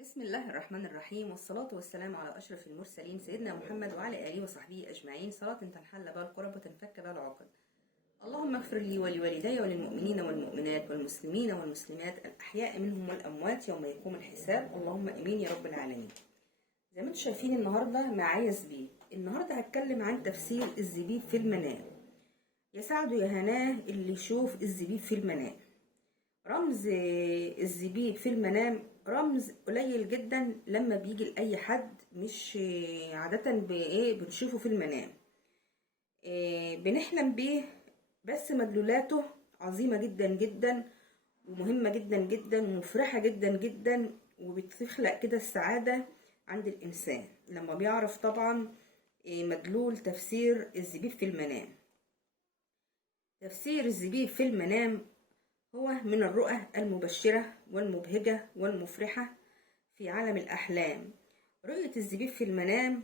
بسم الله الرحمن الرحيم، والصلاة والسلام على أشرف المرسلين سيدنا محمد وعلى آله وصحبه أجمعين، صلاة تنحل بها الكرب وتنفك بها العقد. اللهم اغفر لي ولوالدي وللمؤمنين والمؤمنات والمسلمين والمسلمات الأحياء منهم والأموات يوم يقوم الحساب، اللهم أمين يا رب العالمين. زي ما انتم شايفين النهاردة معايا زبيب. النهاردة هتكلم عن تفسير الزبيب في المنام. يسعد يا هناه اللي يشوف الزبيب في المنام. رمز الزبيب في المنام رمز قليل جدا لما بيجي لأي حد، مش عادة بنشوفه في المنام. بنحلم بيه، بس مدلولاته عظيمة جدا جدا ومهمة جدا جدا ومفرحة جدا جدا، وبتخلق كده السعادة عند الإنسان لما بيعرف طبعا مدلول تفسير الزبيب في المنام. تفسير الزبيب في المنام هو من الرؤى المبشرة والمبهجة والمفرحة في عالم الأحلام. رؤية الزبيب في المنام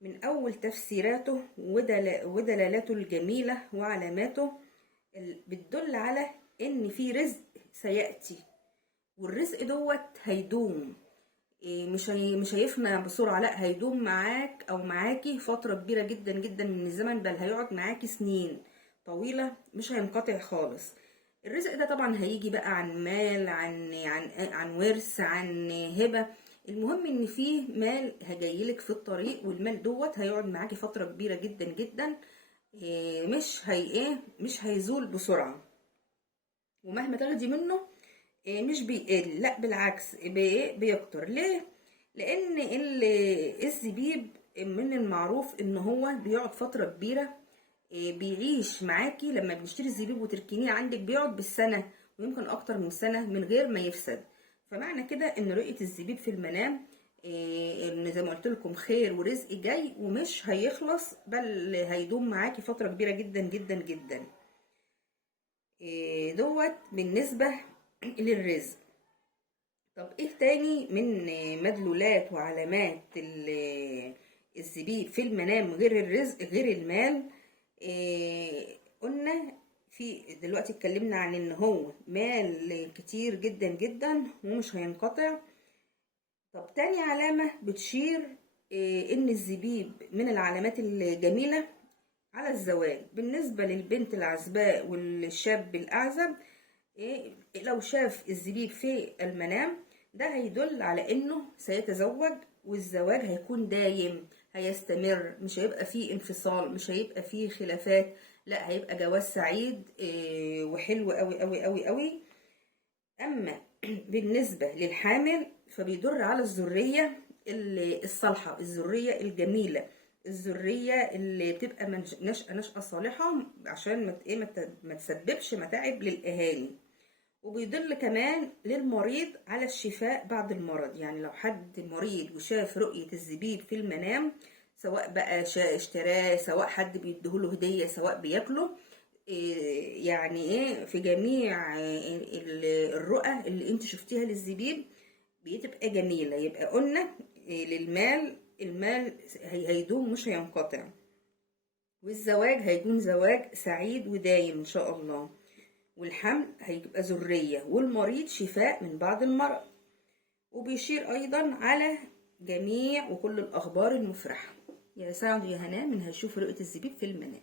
من أول تفسيراته ودلالاته الجميلة وعلاماته بتدل على إن في رزق سيأتي، والرزق دوت هيدوم، مش هيفنى بسرعة، لا هيدوم معاك أو معاكي فترة كبيرة جدا جدا من الزمن، بل هيقعد معاكي سنين طويلة، مش هينقطع خالص. الرزق ده طبعا هيجي بقى عن مال، عن ورث، عن هبة. المهم ان فيه مال هيجيلك في الطريق، والمال دوت هيقعد معاكي فترة كبيرة جدا جدا، مش هيزول بسرعة، ومهما تاخدي منه مش بيقل، لا بالعكس بيكتر. ليه؟ لان الزبيب من المعروف ان هو بيقعد فترة كبيرة، بيعيش معاكي. لما بنشتري الزبيب وتركنيه عندك بيقعد بالسنة ويمكن اكتر من سنة من غير ما يفسد. فمعنى كده ان رؤية الزبيب في المنام ان زي ما قلت لكم خير ورزق جاي ومش هيخلص، بل هيدوم معاكي فترة كبيرة جدا جدا جدا. دوت بالنسبة للرزق. طب ايه تاني من مدلولات وعلامات الزبيب في المنام غير الرزق غير المال؟ قلنا في دلوقتي اتكلمنا عن ان هو مال كتير جدا جدا ومش هينقطع. طب تاني علامة بتشير ان الزبيب من العلامات الجميلة على الزواج بالنسبة للبنت العزباء والشاب الأعزب. لو شاف الزبيب في المنام ده هيدل على انه سيتزوج، والزواج هيكون دايم هيستمر، مش هيبقى فيه انفصال، مش هيبقى فيه خلافات، لا هيبقى جواز سعيد وحلو قوي قوي قوي قوي. اما بالنسبة للحامل فبيدل على الذرية الصالحة، الذرية الجميلة، الذرية اللي بتبقى نشأة صالحة عشان ما تسببش متاعب للأهالي. وبيدل كمان للمريض على الشفاء بعد المرض، يعني لو حد مريض وشاف رؤية الزبيب في المنام، سواء بقى اشتراه، سواء حد بيديهوله هدية، سواء بياكله، يعني في جميع الرؤى اللي انت شفتيها للزبيب بتبقى جميلة. يبقى قلنا للمال، المال هيدوم مش هينقطع، والزواج هيكون زواج سعيد ودايم ان شاء الله، والحمل هيبقى ذرية، والمريض شفاء من بعد المرض. وبيشير أيضا على جميع وكل الأخبار المفرحة. يا سعد يا هناء من هيشوف رؤية الزبيب في المنام.